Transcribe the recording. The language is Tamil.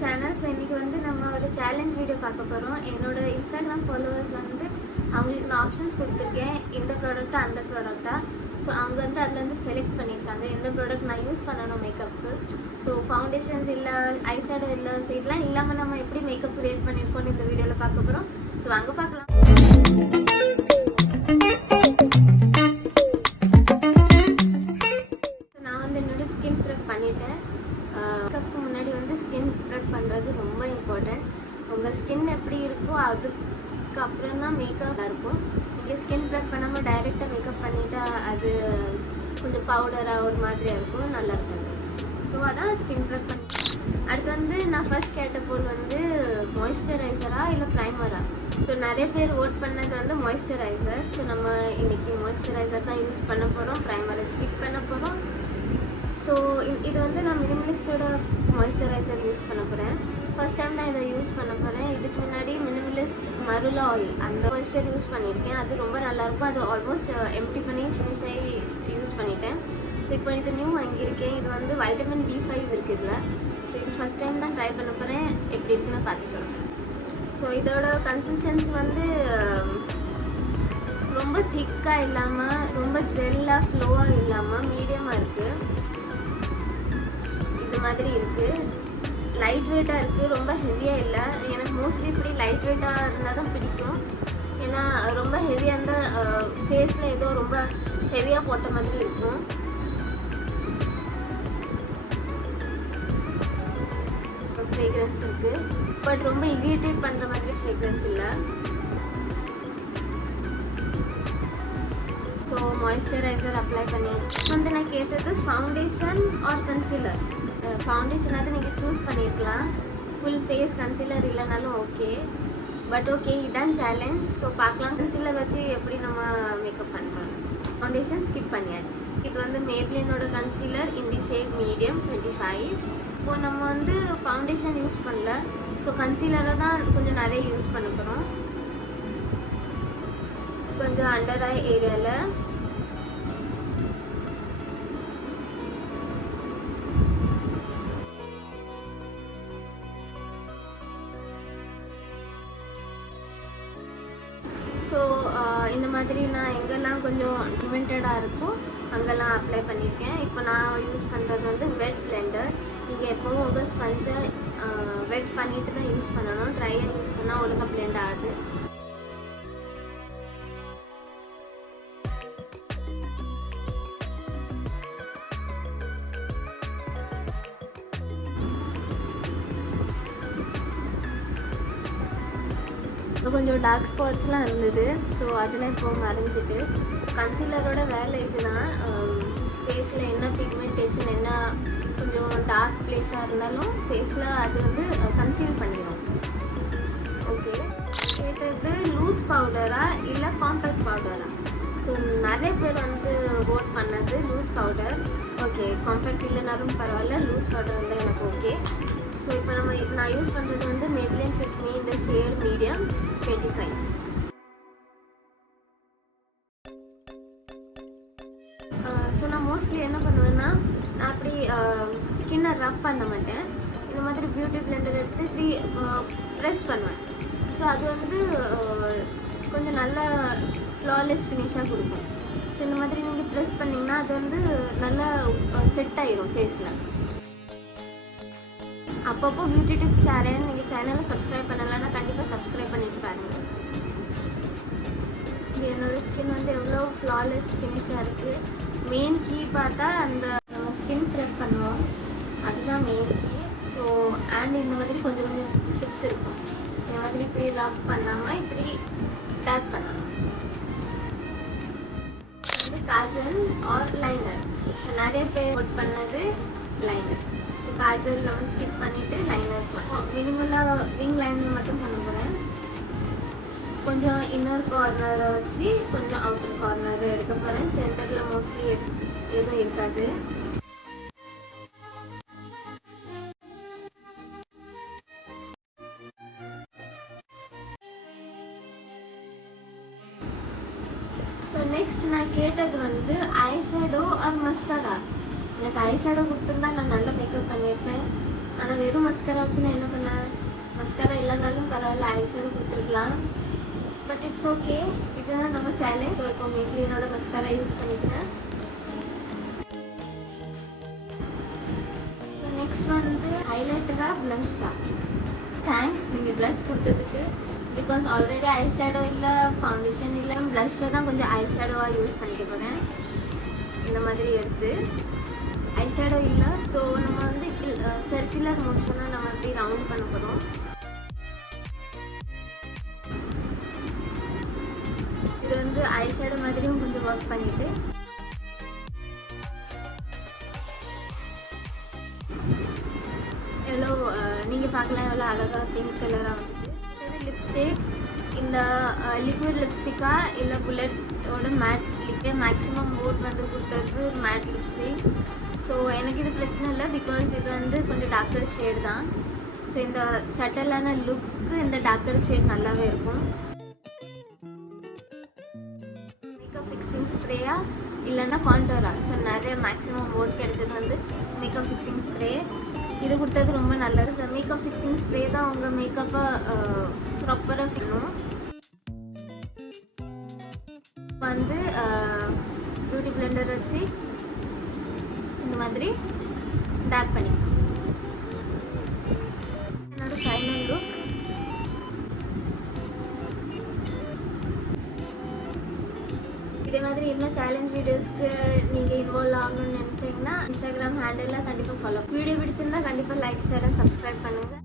சேனல். ஸோ இன்றைக்கி வந்து நம்ம ஒரு சேலஞ்ச் வீடியோ பார்க்க போகிறோம். என்னோட இன்ஸ்டாகிராம் ஃபாலோவர்ஸ் வந்து அவங்களுக்கு நான் ஆப்ஷன்ஸ் கொடுத்துருக்கேன், இந்த ப்ராடக்ட்டா அந்த ப்ராடக்ட்டா. ஸோ அவங்க வந்து அதுலேருந்து செலக்ட் பண்ணியிருக்காங்க எந்த ப்ராடக்ட் நான் யூஸ் பண்ணணும் மேக்கப்புக்கு. ஸோ ஃபவுண்டேஷன்ஸ் இல்லை, ஐஷேடோ இல்லை, ஸோ இதெல்லாம் இல்லாமல் நம்ம எப்படி மேக்கப் க்ரியேட் பண்ணியிருக்கோன்னு இந்த வீடியோவில் பார்க்க போகிறோம். ஸோ வாங்க பார்க்கலாம். நான் வந்து என்னோட ஸ்கின் ப்ரெப் பண்ணிட்டேன். மேக்கப்புக்கு முன்னாடி வந்து ஸ்கின் ப்ரெப் பண்ணுறது ரொம்ப இம்பார்ட்டண்ட். உங்கள் ஸ்கின் எப்படி இருக்கோ அதுக்கு அப்புறம் தான் மேக்கப் இருக்கும். நீங்கள் ஸ்கின் ப்ரெப் பண்ணாமல் டைரெக்டாக மேக்கப் பண்ணிட்டா அது கொஞ்சம் பவுடராக ஒரு மாதிரியாக இருக்கும், நல்லா இருக்காது. ஸோ அதான் ஸ்கின் ப்ரெப் பண்ணி அடுத்து வந்து நான் ஃபர்ஸ்ட் கேட்ட போல் வந்து மாய்ஸ்சரைசரா இல்லை ப்ரைமரா. ஸோ நிறைய பேர் ஓட் பண்ணது வந்து மாய்ஸ்சரைசர். ஸோ நம்ம இன்றைக்கி மாய்ஸ்சரைசர் தான் யூஸ் பண்ண போகிறோம், ப்ரைமரை ஸ்கிப் பண்ண போகிறோம். ஸோ இது வந்து நான் மினிமலிஸ்டோட மாய்ஸ்சரைசர் யூஸ் பண்ண போகிறேன். ஃபர்ஸ்ட் டைம் நான் இதை யூஸ் பண்ண போகிறேன். இதுக்கு முன்னாடி மினிமலிஸ்ட் மருலா ஆயில் அந்த மாய்ஸ்சர் யூஸ் பண்ணியிருக்கேன். அது ரொம்ப நல்லாயிருக்கும். அது ஆல்மோஸ்ட் எம்டி பண்ணி ஃபினிஷ் ஆகி யூஸ் பண்ணிட்டேன். ஸோ இப்போ இது நியூ வாங்கியிருக்கேன். இது வந்து வைட்டமின் B5 இருக்குது இதில். ஸோ இது ஃபஸ்ட் டைம் தான் ட்ரை பண்ண போகிறேன். எப்படி இருக்குன்னு பார்த்து சொல்கிறேன். ஸோ இதோட கன்சிஸ்டன்சி வந்து ரொம்ப திக்காக இல்லாமல் ரொம்ப ஜெல்லாக ஃப்ளோவாக இல்லாமல் மீடியமாக இருக்குது. இந்த மாதிரி இருக்குது. லைட் வெயிட்டாக இருக்குது, ரொம்ப ஹெவியாக இல்லை. எனக்கு மோஸ்ட்லி இப்படி லைட் வெயிட்டாக இருந்தால் தான் பிடிக்கும். ஏன்னா ரொம்ப ஹெவியாக இருந்தால் ஃபேஸில் ஏதோ ரொம்ப ஹெவியாக போட்ட மாதிரி இருக்கும். ஃப்ரேக்ரன்ஸ் இருக்குது, பட் ரொம்ப இரிட்டேட் பண்ணுற மாதிரி ஃப்ரேக்ரன்ஸ் இல்லை. ஸோ மாய்ஸ்சரைசர் அப்ளை பண்ணியாச்சு. வந்து நான் கேட்டது ஃபவுண்டேஷன் ஆர் கன்சீலர். ஃபவுண்டேஷனாவது நீங்கள் சூஸ் பண்ணியிருக்கலாம், ஃபுல் ஃபேஸ் கன்சீலர் இல்லைனாலும் ஓகே. பட் ஓகே, இதுதான் சேலஞ்ச். ஸோ பார்க்கலாம் கன்சீலர் வச்சு எப்படி நம்ம மேக்கப் பண்ணுறோம். ஃபவுண்டேஷன் ஸ்கிப் பண்ணியாச்சு. இது வந்து மேப்ளினோட concealer in the shade medium 25. இப்போது நம்ம வந்து ஃபவுண்டேஷன் யூஸ் பண்ணல, ஸோ கன்சீலரை தான் கொஞ்சம் நிறைய யூஸ் பண்ண போகிறோம். கொஞ்சம் அண்டர் ஐ ஏரியாவில் ஸோ இந்த மாதிரி நான் எங்கெல்லாம் கொஞ்சம் லிமிட்டடாக இருக்கும் அங்கெல்லாம் அப்ளை பண்ணியிருக்கேன். இப்போ நான் யூஸ் பண்ணுறது வந்து வெட் பிளெண்டர். நீங்கள் எப்போவும் உங்கள் ஸ்பஞ்சை வெட் பண்ணிட்டு தான் யூஸ் பண்ணணும். ட்ரையாக யூஸ் பண்ணால் ஒழுங்காக பிளெண்ட் ஆகுது. கொஞ்சம் டார்க் ஸ்பாட்ஸ்லாம் இருந்தது. ஸோ அதெல்லாம் இப்போ மறைஞ்சிட்டு. ஸோ கன்சீலரோட வேலை இதுதான். ஃபேஸில் என்ன பிக்மெண்டேஷன், என்ன கொஞ்சம் டார்க் பிளேஸாக இருந்தாலும் ஃபேஸில் அது வந்து கன்சீல் பண்ணிடும். ஓகே, கேட்டது லூஸ் பவுடரா இல்லை காம்பேக்ட் பவுடரா. ஸோ நிறைய பேர் வந்து ஓட் பண்ணது லூஸ் பவுடர். ஓகே, காம்பேக்ட் இல்லைனாலும் பரவாயில்ல, லூஸ் பவுடர் இருந்தால் எனக்கு ஓகே. ஸோ இப்போ நான் யூஸ் பண்ணுறது வந்து மேப்ளின் ஃபிட் மீ இந்த ஷேட் மீடியம் 25. ஸோ நான் மோஸ்ட்லி என்ன பண்ணுவேன்னா, நான் அப்படி ஸ்கின்னை ரப் பண்ண மாட்டேன். இந்த மாதிரி பியூட்டி பிளெண்டர் எடுத்து இப்படி ப்ரெஸ் பண்ணுவேன். ஸோ அது வந்து கொஞ்சம் நல்ல ஃப்ளாலெஸ் ஃபினிஷாக கொடுக்கும். ஸோ இந்த மாதிரி நீங்கள் ப்ரெஸ் பண்ணிங்கன்னா அது வந்து நல்லா செட் ஆயிரும் ஃபேஸில். அப்பப்போ பியூட்டி டிப்ஸ் தரேன். நீங்கள் சேனலை சப்ஸ்கிரைப் பண்ணலைன்னா கண்டிப்பாக சப்ஸ்கிரைப் பண்ணிட்டு பாருங்கள். என்னோட ஸ்கின் வந்து எவ்வளோ ஃப்ளாலெஸ் ஃபினிஷாக இருக்குது. மெயின் கீ பார்த்தா அந்த நம்ம ஸ்கின் ப்ரெப் பண்ணுவோம், அதுதான் மெயின் கீ. ஸோ அண்ட் இந்த மாதிரி கொஞ்சம் கொஞ்சம் டிப்ஸ் இருக்கும். இந்த மாதிரி இப்படி ரப் பண்ணாமல் இப்படி டேப் பண்ணலாம். வந்து காஜல் ஆர் லைனர். ஸோ நிறைய பேர் ஒர்க் பண்ணது லைனர். ஸோ காஜல் நம்ம ஸ்கிப் பண்ணிவிட்டு லைனர் மினிமலாக விங் லைனர் மட்டும் பண்ண போகிறேன். கொஞ்சம் இன்னர் கார்னரை வச்சு கொஞ்சம் அவுட்டர் கார்னர் எடுக்க போகிறேன். சென்டரில் மோஸ்ட்லி எதுவும் இருக்காது. ஸோ நெக்ஸ்ட் நான் கேட்டது வந்து ஐஷேடோ ஆர் மஸ்காரா. எனக்கு ஐஷேடோ கொடுத்துருந்தா நான் நல்லா மேக்கப் பண்ணியிருப்பேன். ஆனால் வெறும் மஸ்காரா வச்சு நான் என்ன பண்ணேன், மஸ்காரா இல்லைனாலும் பரவாயில்ல ஐஷேடோ கொடுத்துருக்கலாம். பட் இட்ஸ் ஓகே, இதுதான் நம்ம சேலஞ்ச். ஸோ இப்போ மேக்லினோட மஸ்காரா யூஸ் பண்ணிக்கிறேன். ஸோ நெக்ஸ்ட் வந்து ஹைலைட்டரா ப்ளஷ்ஷா. தேங்க்ஸ் நீங்கள் ப்ளஷ் கொடுத்ததுக்கு. பிகாஸ் ஆல்ரெடி ஐஷேடோ இல்லை, ஃபவுண்டேஷன் இல்லை, ப்ளஷ்ஷை தான் கொஞ்சம் ஐஷேடோவாக யூஸ் பண்ணிக்க போகிறேன். இந்த மாதிரி எடுத்து ஐஷேடோ இல்லை, ஸோ நம்ம வந்து சர்க்குலர் மோஷனாக நம்ம இப்படி ரவுண்ட் பண்ண போகிறோம். இது வந்து ஐஷேடோ மாதிரியும் கொஞ்சம் ஒர்க் பண்ணிட்டு எவ்வளோ நீங்கள் பார்க்கலாம் எவ்வளோ அழகாக பிங்க் கலராக வந்துட்டு. இது லிப்ஸ்டிக். இந்த லிக்விட் லிப்ஸ்டிக்கா இல்லை புல்லட்டோட மேட் லிக்கே மேக்ஸிமம் ஓட் வந்து கொடுத்தது மேட் லிப்ஸ்டிக். ஸோ எனக்கு இது பிரச்சனை இல்லை, பிகாஸ் இது வந்து கொஞ்சம் டார்க்கர் ஷேட் தான். ஸோ இந்த சட்டலான லுக்கு இந்த டார்க்கர் ஷேட் நல்லாவே இருக்கும். மேக்கப் ஃபிக்ஸிங் ஸ்ப்ரேயா இல்லைன்னா கான்டோரா. ஸோ நிறைய மேக்ஸிமம் ஓட் கிடைச்சது வந்து மேக்கப் ஃபிக்ஸிங் ஸ்ப்ரே. இது கொடுத்தது ரொம்ப நல்லது. ஸோ மேக்கப் ஃபிக்ஸிங் ஸ்ப்ரே தான் உங்கள் மேக்கப்பை ப்ராப்பராக ஃபிக்கணும். வந்து பியூட்டி பிளெண்டர் வச்சு இந்த மாதிரி டேப் பண்ணி என்னோட ஃபைனல் லுக். இதே மாதிரி இன்னும் சேலஞ்ச் வீடியோஸ்க்கு நீங்கள் இன்வால்வ் ஆகணும்னு நினச்சிங்கன்னா இன்ஸ்டாகிராம் ஹேண்டில் கண்டிப்பாக ஃபாலோ. வீடியோ பிடிச்சிருந்தா கண்டிப்பாக லைக், ஷேர் அண்ட் சப்ஸ்கிரைப் பண்ணுங்கள்.